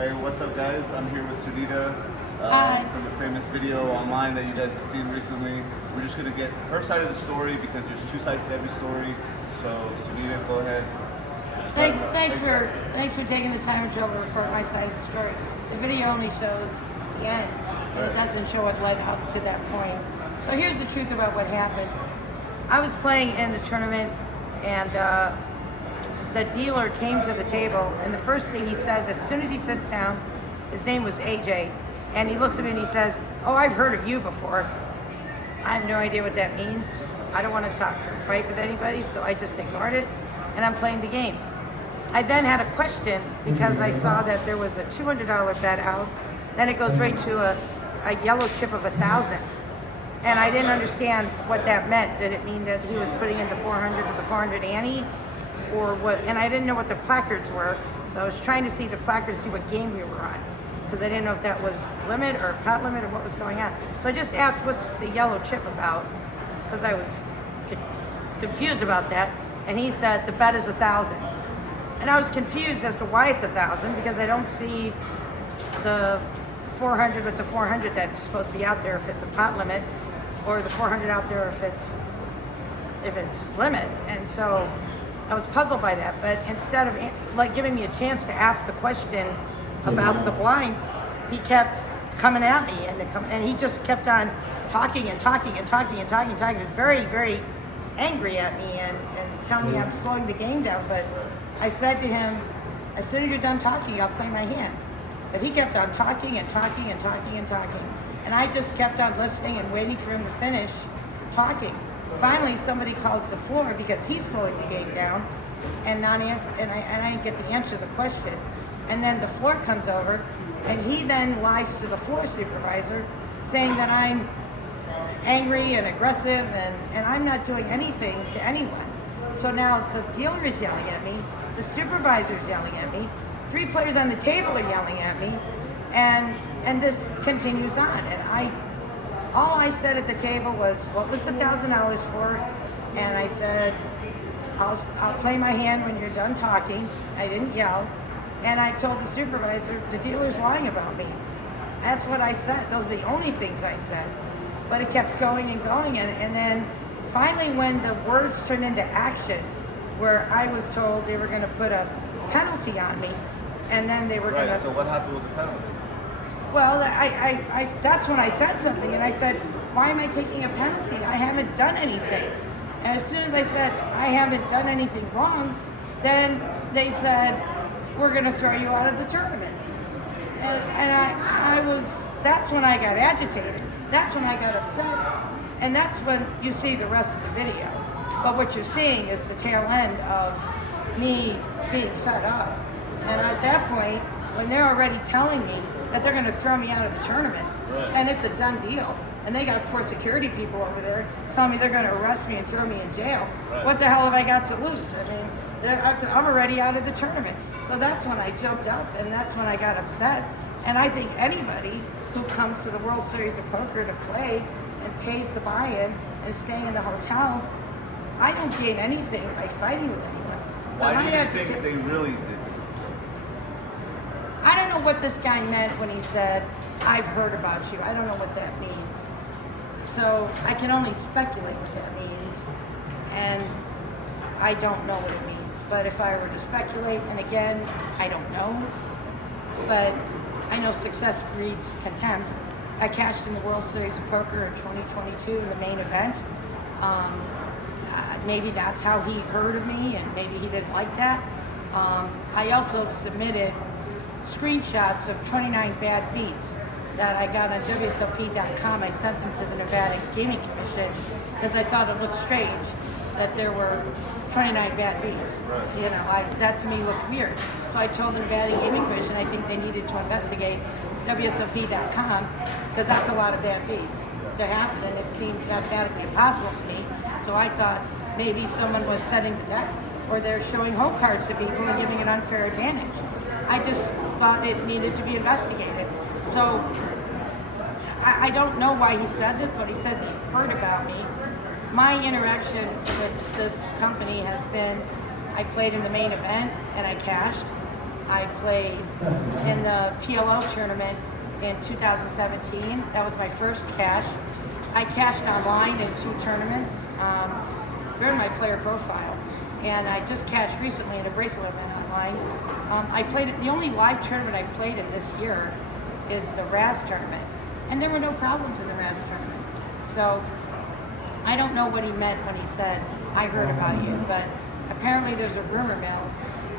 Hey, what's up, guys? I'm here with Sunita from the famous video online that you guys have seen recently. We're just going to get her side of the story because there's two sides to every story. So, Sunita, go ahead. Thanks for taking the time and trouble to record my side of the story. The video only shows the end, and it doesn't show what led up to that point. So here's the truth about what happened. I was playing in the tournament, and the dealer came to the table, and the first thing he says, as soon as he sits down, his name was AJ, and he looks at me and he says, "Oh, I've heard of you before." I have no idea what that means. I don't want to talk or fight with anybody, so I just ignored it, and I'm playing the game. I then had a question because I saw that there was a $200 bet out, then it goes right to a yellow chip of 1,000. And I didn't understand what that meant. Did it mean that he was putting in the 400 or the 400 ante? Or what? And I didn't know what the placards were, so I was trying to see the placards, see what game we were on, because I didn't know if that was limit or pot limit or what was going on. So I just asked, "What's the yellow chip about?" Because I was confused about that. And he said, "The bet is 1,000." And I was confused as to why it's 1,000, because I don't see the 400 with the 400 that's supposed to be out there if it's a pot limit, or the 400 out there if it's limit. And so I was puzzled by that. But instead of like giving me a chance to ask the question about the blind, he kept coming at me, and he just kept on talking and talking and talking and talking and talking. He was very, very angry at me and telling me I'm slowing the game down. But I said to him, "As soon as you're done talking, I'll play my hand." But he kept on talking and talking and talking and talking. And I just kept on listening and waiting for him to finish talking. Finally, somebody calls the floor because he's slowing the game down and not answer, and I didn't get the answer to the question. And then the floor comes over, and he then lies to the floor supervisor, saying that I'm angry and aggressive, and I'm not doing anything to anyone. So now the dealer is yelling at me, the supervisor is yelling at me, 3 players on the table are yelling at me, and this continues on. And all I said at the table was, "What was the $1,000 for?" And I said, I'll play my hand when you're done talking." I didn't yell. And I told the supervisor, "The dealer's lying about me." That's what I said. Those are the only things I said. But it kept going and going. And then finally, when the words turned into action, where I was told they were going to put a penalty on me, and then they were going to... So what happened with the penalty? Well, that's when I said something, and I said, "Why am I taking a penalty? I haven't done anything." And as soon as I said, "I haven't done anything wrong," then they said, "We're going to throw you out of the tournament." And that's when I got agitated. That's when I got upset. And that's when you see the rest of the video. But what you're seeing is the tail end of me being fed up. And at that point, when they're already telling me that they're going to throw me out of the tournament, and it's a done deal, and they got 4 security people over there telling me they're going to arrest me and throw me in jail, what the hell have I got to lose? I mean, I'm already out of the tournament. So that's when I jumped up, and that's when I got upset. And I think anybody who comes to the World Series of Poker to play and pays the buy-in and staying in the hotel, I don't gain anything by fighting with anyone. Why do you think they really did this? I don't know what this guy meant when he said, "I've heard about you." I don't know what that means. So I can only speculate what that means, and I don't know what it means. But if I were to speculate, and again, I don't know, but I know success breeds contempt. I cashed in the World Series of Poker in 2022 in the main event. Maybe that's how he heard of me, and maybe he didn't like that. I also submitted screenshots of 29 bad beats that I got on WSOP.com. I sent them to the Nevada Gaming Commission because I thought it looked strange that there were 29 bad beats. You know, that to me looked weird. So I told the Nevada Gaming Commission I think they needed to investigate WSOP.com because that's a lot of bad beats to happen, and it seemed mathematically impossible to me. So I thought maybe someone was setting the deck, or they're showing home cards to people and giving an unfair advantage. I just thought it needed to be investigated. So I don't know why he said this, but he says he heard about me. My interaction with this company has been, I played in the main event and I cashed. I played in the PLO tournament in 2017. That was my first cash. I cashed online in 2 tournaments. They're in my player profile. And I just cashed recently in a bracelet event online. I played it, the only live tournament I've played in this year is the RAS tournament. And there were no problems in the RAS tournament. So I don't know what he meant when he said, I heard about you, but apparently there's a rumor mill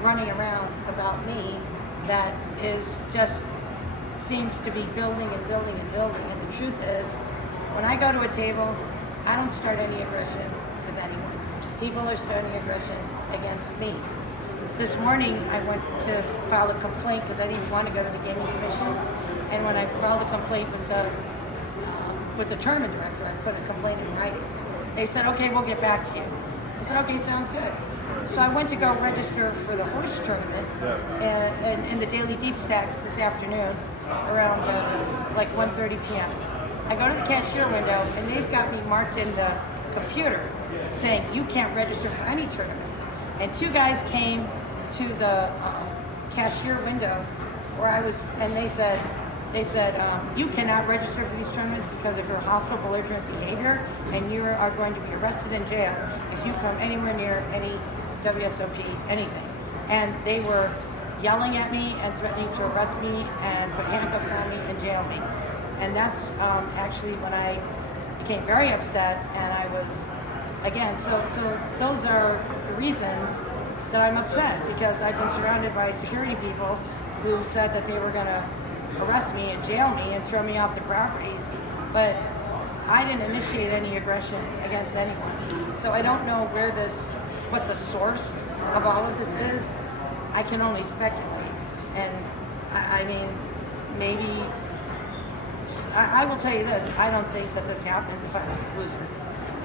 running around about me that is just seems to be building and building and building. And the truth is, when I go to a table, I don't start any aggression with anyone. People are starting aggression against me. This morning, I went to file a complaint because I didn't want to go to the gaming commission. And when I filed a complaint with the tournament director, I put a complaint in writing. They said, okay, we'll get back to you. I said, okay, sounds good. So I went to go register for the horse tournament in the Daily Deep Stacks this afternoon around like 1:30 p.m. I go to the cashier window and they've got me marked in the computer saying you can't register for any tournaments. And 2 guys came to the cashier window where I was, and they said, you cannot register for these tournaments because of your hostile, belligerent behavior, and you are going to be arrested in jail if you come anywhere near any WSOP, anything. And they were yelling at me and threatening to arrest me and put handcuffs on me and jail me. And that's actually when I became very upset, and I was, again, so those are the reasons that I'm upset, because I've been surrounded by security people who said that they were going to arrest me and jail me and throw me off the properties, but I didn't initiate any aggression against anyone. So I don't know what the source of all of this is. I can only speculate, and I mean, maybe, I will tell you this, I don't think that this happens if I was a loser.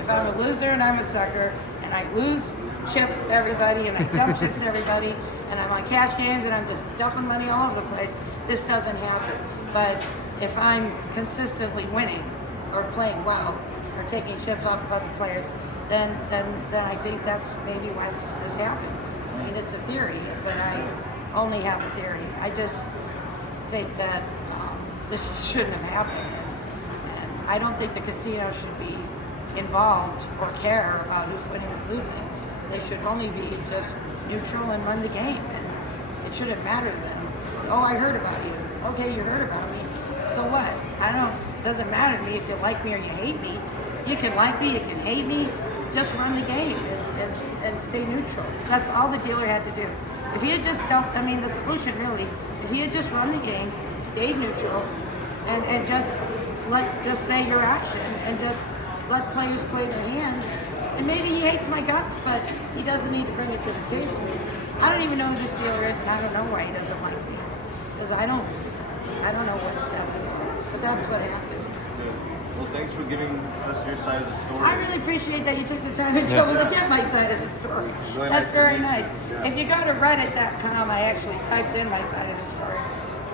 If I'm a loser and I'm a sucker, and I lose chips to everybody, and I dump chips to everybody, and I'm on cash games, and I'm just dumping money all over the place, this doesn't happen. But if I'm consistently winning, or playing well, or taking chips off of other players, then I think that's maybe why this happened. I mean, it's a theory, but I only have a theory. I just think that this shouldn't have happened. And I don't think the casino should be involved or care about who's winning or losing. They should only be just neutral and run the game. And it shouldn't matter to them. Oh, I heard about you. Okay, you heard about me. So what? Doesn't matter to me if you like me or you hate me. You can like me, you can hate me. Just run the game and stay neutral. That's all the dealer had to do. If he had just the solution really, if he had just run the game, stayed neutral, and just say your action, and just let players play their hands. And maybe he hates my guts, but he doesn't need to bring it to the table. I don't even know who this dealer is, and I don't know why he doesn't like me. Because I don't know what that's about. But that's what happens. Well, thanks for giving us your side of the story. I really appreciate that you took the time and trouble to get my side of the story. Really That's nice very to meet you. nice. Yeah. If you go to reddit.com, I actually typed in my side of the story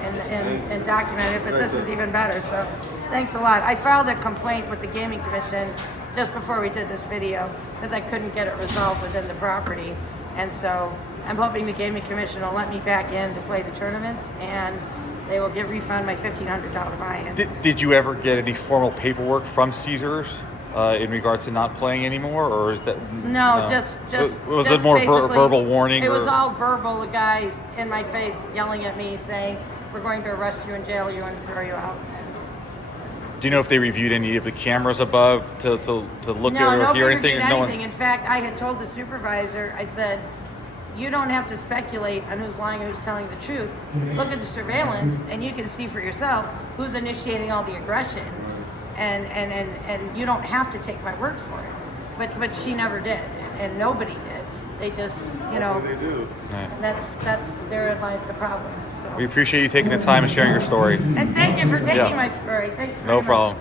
and documented it, but this is even better. So thanks a lot. I filed a complaint with the Gaming Commission just before we did this video because I couldn't get it resolved within the property. And so I'm hoping the Gaming Commission will let me back in to play the tournaments, and they will refund my $1,500 buy-in. Did you ever get any formal paperwork from Caesars in regards to not playing anymore, or is that No, just was just it more basically, verbal warning? It was all verbal. A guy in my face yelling at me saying, "We're going to arrest you and jail you and throw you out." Do you know if they reviewed any of the cameras above to look at or hear anything? No, nobody did. In fact, I had told the supervisor, I said, you don't have to speculate on who's lying or who's telling the truth. Look at the surveillance, and you can see for yourself who's initiating all the aggression, and you don't have to take my word for it. But she never did, and nobody did. They just, They do. that's therein lies the problem. So. We appreciate you taking the time and sharing your story. And thank you for taking Yeah. my story. Thanks. No very much. problem.